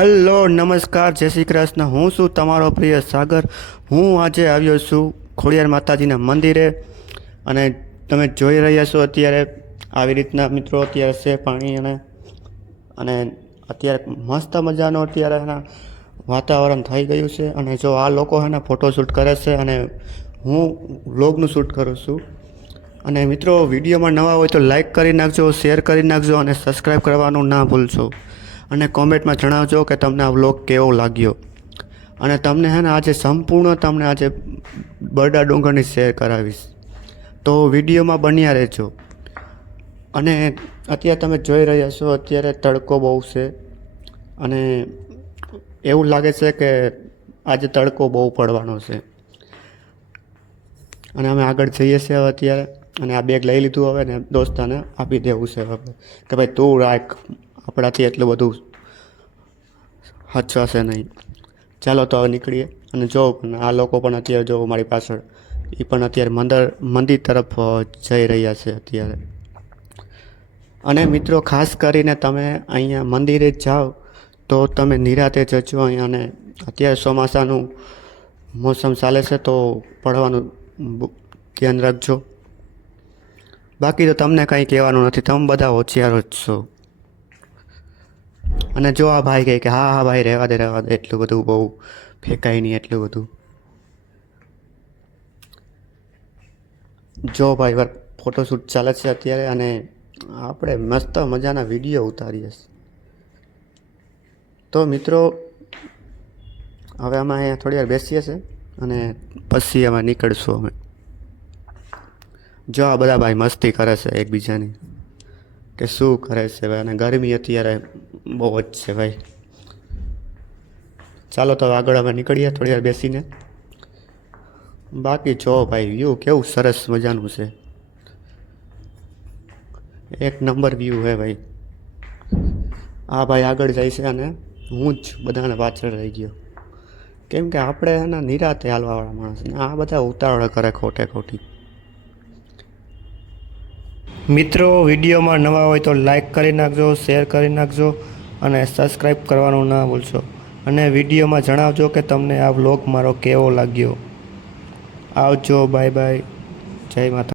Hello, નમસ્કાર, જય શ્રી કૃષ્ણ. હું છું તમારો પ્રિય સાગર. હું આજે આવ્યો છું ખોડિયાર માતાજીના મંદિરે અને તમે જોઈ રહ્યા છો અત્યારે આવી રીતના મિત્રો અત્યારે છે પાણી અને અને અત્યારે મસ્ત મજાનો અત્યારે એના વાતાવરણ થઈ ગયું છે અને જો આ લોકો છે ને ફોટોશૂટ કરે છે અને હું વ્લોગનું શૂટ કરું છું. અને મિત્રો, વિડીયોમાં નવા હોય તો લાઈક કરી નાખજો શેર કરી નાખજો અને સબસ્ક્રાઈબ કરવાનું ના ભૂલશો. અને કોમેન્ટમાં જણાવજો કે તમને આ વ્લોગ કેવો લાગ્યો. અને તમને હે ને આજે સંપૂર્ણ તમને આજે બરડા ડુંગરની શેર કરાવીશ. તો વિડીયોમાં બન્યા રહેજો. અને અત્યારે તમે જોઈ રહ્યા છો, અત્યારે તડકો બહુ છે. અને એવું લાગે છે કે આજે તડકો બહુ પડવાનો છે. અને અમે આગળ જઈએ છીએ અત્યારે. અને આ બેગ લઈ લીધું હવે ને દોસ્તાને આપી દેવું છે હવે. કે ભાઈ તું રાખ, આપણાથી એટલું બધું હચવાશે નહીં. ચાલો તો હવે નીકળીએ અને જોઉં પણ આ લોકો પણ અત્યારે જો મારી પાછળ એ પણ અત્યારે મંદર, મંદિર તરફ જઈ રહ્યા છે અત્યારે. અને મિત્રો, ખાસ કરીને તમે અહીંયા મંદિરે જાઓ તો તમે નિરાતે જજો અહીંયા અને અત્યારે ચોમાસાનું મોસમ ચાલે છે તો પડવાનું ધ્યાન રાખજો. બાકી તો તમને કંઈ કહેવાનું નથી, તમે બધા હોશિયારો જ છો. અને જો આ ભાઈ કહે કે, હા હા, ભાઈ, રહેવા દે રહેવા દે. એટલું બધું બહુ ફેંકાય નહીં, એટલું બધું. જો ભાઈ, વાર ફોટોશૂટ ચાલે છે અત્યારે અને આપણે મસ્ત મજાના વીડિયો ઉતારીએ તો મિત્રો, હવે અમે અહીંયા થોડી વાર બેસીએ છીએ અને પછી અમે નીકળશું અમે. જો આ બધા ભાઈ મસ્તી કરે છે એકબીજાની, કે શું કરે છે ભાઈ અને ગરમી અત્યારે બહુ જ છે ભાઈ. ચાલો તો આગળ અમે નીકળીએ થોડી વાર બેસીને. બાકી જો ભાઈ વ્યૂ કેવું સરસ મજાનું છે. એક નંબર વ્યૂ હે ભાઈ. આ ભાઈ આગળ જાય છે અને હું જ બધાને પાછળ રહી ગયો. કેમ કે આપણે એના નિરાતે હાલવાવાળા માણસ આ બધા ઉતાવળ કરે ખોટે ખોટી. મિત્રો, વિડીયોમાં નવા હોય તો લાઈક કરી નાખજો શેર કરી નાખજો. અને સબસ્ક્રાઈબ કરવાનું ના ભૂલશો. અને વિડીયોમાં જણાવજો કે તમને આ વ્લોગ મારો કેવો લાગ્યો. આવજો બાય બાય જય માતા